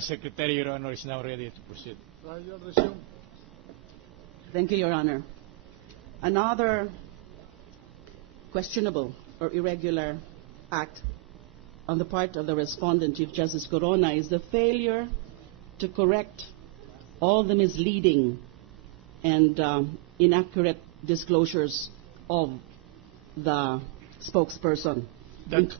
Honorable Secretary, Your Honor, is now ready to proceed. You'll resume. Thank you, Your Honor. Another questionable or irregular act on the part of the respondent, Chief Justice Corona, is the failure to correct all the misleading and inaccurate disclosures of the spokesperson,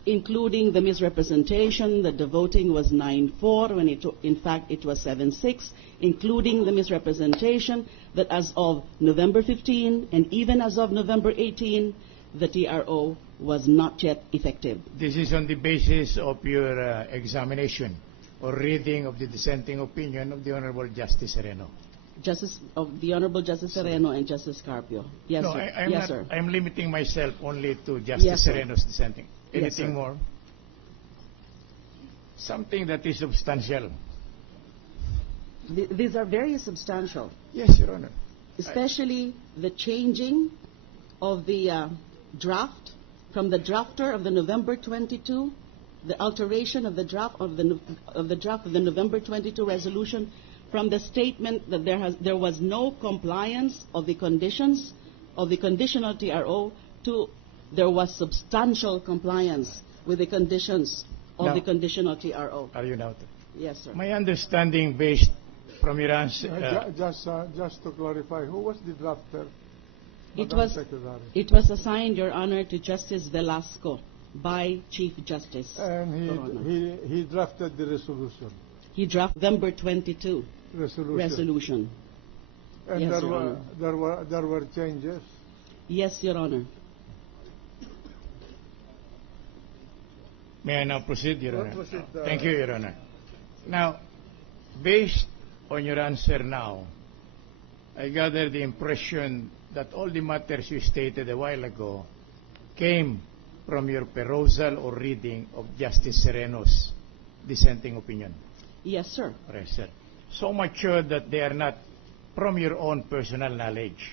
including the misrepresentation that the voting was 9-4 when in fact it was 7-6, including the misrepresentation that as of November 15 and even as of November 18, the TRO was not yet effective. This is on the basis of your examination or reading of the dissenting opinion of the Honorable Justice Sereno. The Honorable Justice Sereno and Justice Carpio. Yes, no, sir. I'm yes, not, sir. I'm limiting myself only to Justice Yes, sir. Sereno's dissenting. Yes, Anything sir. more? Something that is substantial. These are very substantial, Yes, Your Honor. especially the changing of the draft from the drafter of the November 22, the alteration of the draft of the November 22 resolution from the statement that there was no compliance of the conditions of the conditional TRO to there was substantial compliance with the conditions of Now, the conditional TRO. Are you now? Yes, sir. My understanding based from your answer... Just to clarify, who was the drafter? It Madam was, Secretary? it was assigned, Your Honor, to Justice Velasco by Chief Justice. And he drafted the resolution. He drafted November 22 resolution. And Yes, there Your were there were changes. Yes, Your Honor. May I now proceed, Your Honor? Proceed, Thank you, Your Honor. Now, based on your answer now, I gather the impression that all the matters you stated a while ago came from your perusal or reading of Justice Sereno's dissenting opinion. Yes, sir. Right, sir. So much sure that they are not from your own personal knowledge.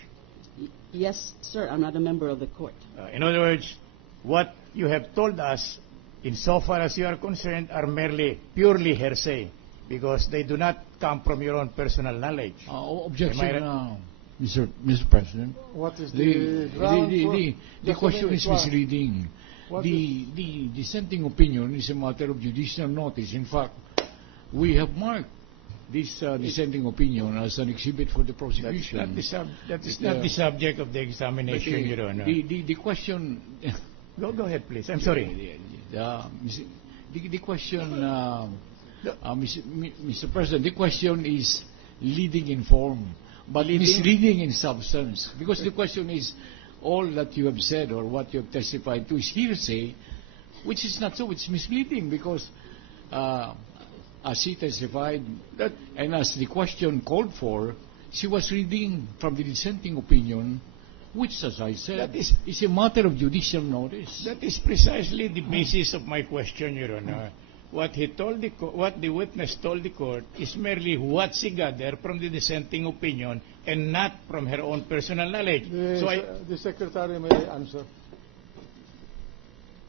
Yes, sir. I'm not a member of the court. In other words, what you have told us, insofar as you are concerned, are merely purely hearsay, because they do not come from your own personal knowledge. Objection, Mr. President. What is the ground the for- question is Just a minute, misleading. What The dissenting opinion is a matter of judicial notice. In fact, we have marked this dissenting opinion as an exhibit for the prosecution. That is not the subject of the examination, Your Honor. The question... Go ahead, please. I'm sorry. The question, Mr. President, the question is leading in form, but misleading in substance. Because the question is, all that you have said or what you have testified to is hearsay, which is not so. It's misleading because as he testified, and as the question called for, she was reading from the dissenting opinion, which, as I said, is a matter of judicial notice. That is precisely the basis of my question, Your Honor. What the witness told the court is merely what she gathered from the dissenting opinion and not from her own personal knowledge. The Secretary may answer.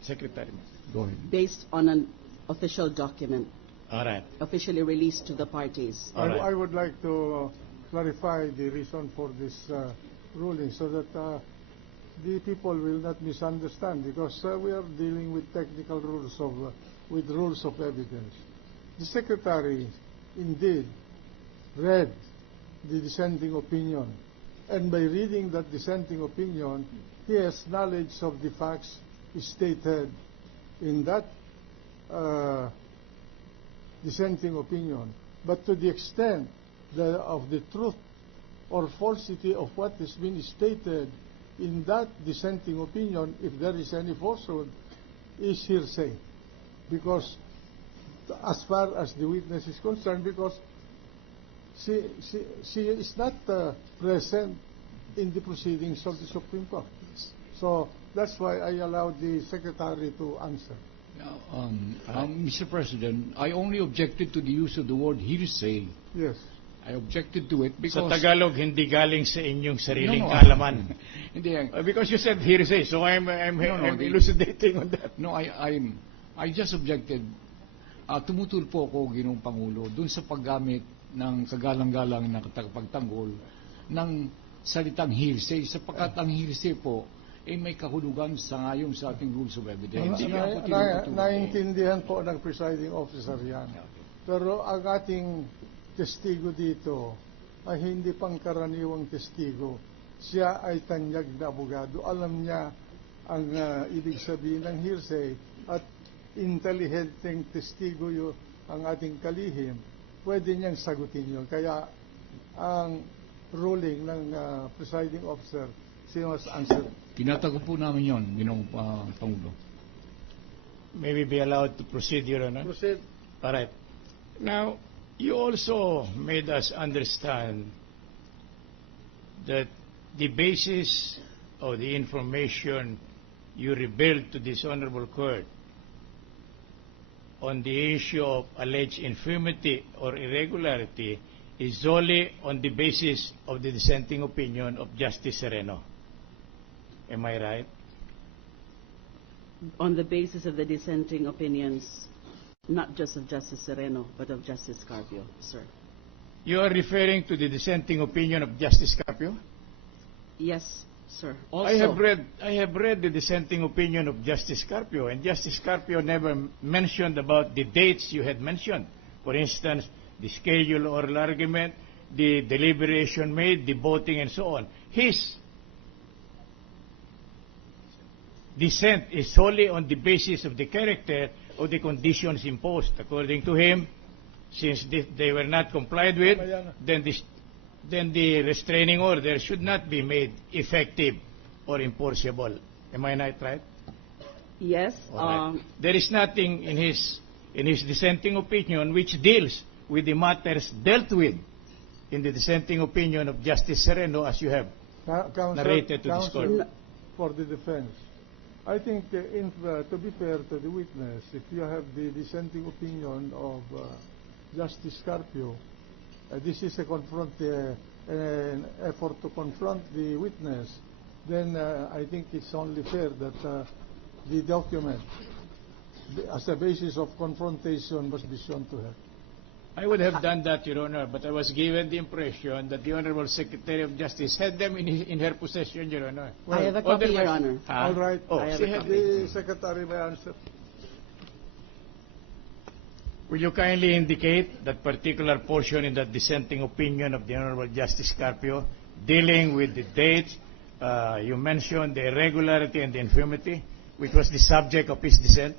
Secretary. Go ahead. Based on an official document, All right. officially released to the parties. All right. I would like to clarify the reason for this ruling so that the people will not misunderstand, because we are dealing with technical rules with rules of evidence. The Secretary indeed read the dissenting opinion, and by reading that dissenting opinion, he has knowledge of the facts stated in that dissenting opinion. But to the extent of the truth or falsity of what has been stated in that dissenting opinion, if there is any falsehood, is hearsay. Because as far as the witness is concerned, because she is not present in the proceedings of the Supreme Court. So that's why I allowed the Secretary to answer. Mr. President, I only objected to the use of the word hearsay. Yes. I objected to it because... Sa Tagalog, hindi galing sa inyong sariling No. kaalaman. Hindi, Because you said hearsay, so I'm elucidating on that. No, I just objected tumutulpo ako, Ginoong Pangulo, dun sa paggamit ng kagalang-galang na tagapagtanggol ng salitang hearsay, sapagkat ang hearsay po may kahulugan sa ngayon sa ating rules of evidence. Naintindihan po ng presiding officer yan. Pero ang ating testigo dito ay hindi pangkaraniwang testigo. Siya ay tanyag na abogado. Alam niya ang ibig sabihin ng hearsay at intelligenteng testigo ang ating kalihim. Pwede niyang sagutin yun. Kaya ang ruling ng presiding officer, she must answer. Tinatago po namin yun, Ginoong Pangulo. May we be allowed to proceed, Your Honor? Proceed. All right. Now, you also made us understand that the basis of the information you revealed to this honorable court on the issue of alleged infirmity or irregularity is solely on the basis of the dissenting opinion of Justice Sereno. Am I right? On the basis of the dissenting opinions, not just of Justice Sereno, but of Justice Carpio, sir. You are referring to the dissenting opinion of Justice Carpio? Yes, sir. Also, I have read the dissenting opinion of Justice Carpio, and Justice Carpio never mentioned about the dates you had mentioned. For instance, the schedule oral argument, the deliberation made, the voting, and so on. His dissent is solely on the basis of the character of the conditions imposed. According to him, since they were not complied with, then the restraining order should not be made effective or enforceable. Am I not right? yes. All right. There is nothing in his dissenting opinion which deals with the matters dealt with in the dissenting opinion of Justice Sereno, as you have narrated to this court. For the defense, I think to be fair to the witness, if you have the dissenting opinion of Justice Carpio, this is an effort to confront the witness, then I think it's only fair that the document, as a basis of confrontation, must be shown to her. I would have done that, Your Honor, but I was given the impression that the Honorable Secretary of Justice had them in her possession, Your Honor. I have a copy, Your Honor. All right. Oh, I have she a had copy. The Secretary may answer. Will you kindly indicate that particular portion in that dissenting opinion of the Honorable Justice Carpio dealing with the dates you mentioned, the irregularity and the infirmity, which was the subject of his dissent?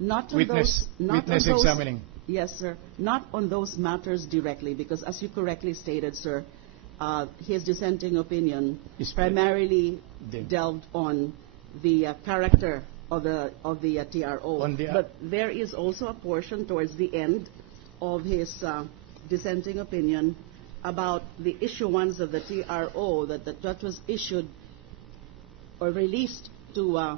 Not on Witness those, not witness on those, examining. Yes, sir. Not on those matters directly, because as you correctly stated, sir, his dissenting opinion Is primarily the- delved on the character of the TRO. On the- But there is also a portion towards the end of his dissenting opinion about the issuance of the TRO that was issued or released to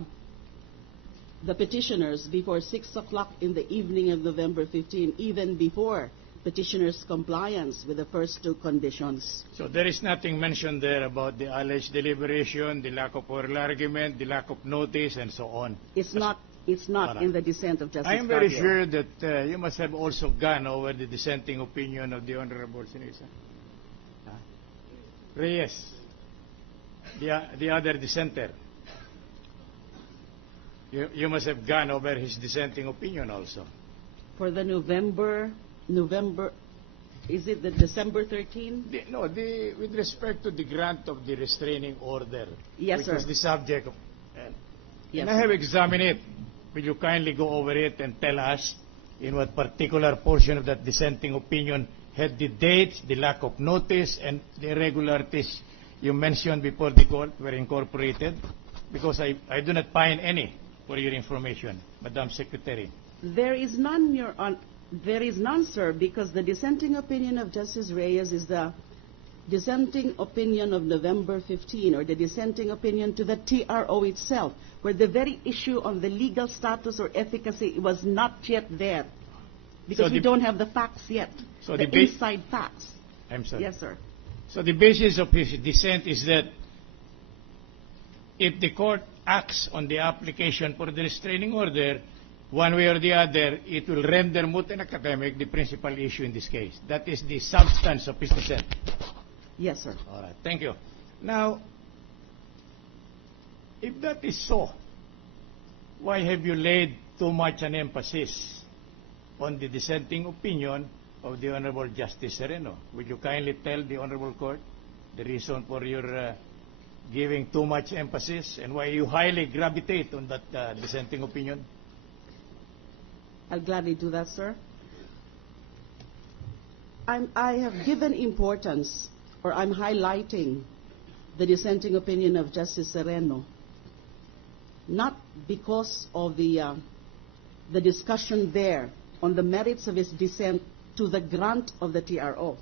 the petitioners before 6 o'clock in the evening of November 15, even before petitioners' compliance with the first two conditions. So there is nothing mentioned there about the alleged deliberation, the lack of oral argument, the lack of notice, and so on. It's not in the dissent of Justice I am very Carpio. sure that you must have also gone over the dissenting opinion of the Honorable Sinisa. Reyes, the other dissenter. You must have gone over his dissenting opinion also. For the November, is it the December 13? With respect to the grant of the restraining order, Yes, which sir. was the subject of, Yes, and I have examined it. Will you kindly go over it and tell us in what particular portion of that dissenting opinion had the dates, the lack of notice, and the irregularities you mentioned before the court were incorporated? Because I do not find any for your information, Madam Secretary. There is none, there is none, sir, because the dissenting opinion of Justice Reyes is the dissenting opinion of November 15, or the dissenting opinion to the TRO itself, where the very issue of the legal status or efficacy was not yet there, because So we the- don't have the facts yet, So the the ba- inside facts. I'm sorry. Yes, sir. So the basis of his dissent is that if the court acts on the application for the restraining order, one way or the other, it will render moot and academic the principal issue in this case. That is the substance of his dissent. Yes, sir. All right, thank you. Now, if that is so, why have you laid too much an emphasis on the dissenting opinion of the Honorable Justice Sereno? Will you kindly tell the Honorable Court the reason for your giving too much emphasis and why you highly gravitate on that dissenting opinion? I'll gladly do that, sir. I have given importance, or I'm highlighting the dissenting opinion of Justice Sereno, not because of the discussion there on the merits of his dissent to the grant of the TRO.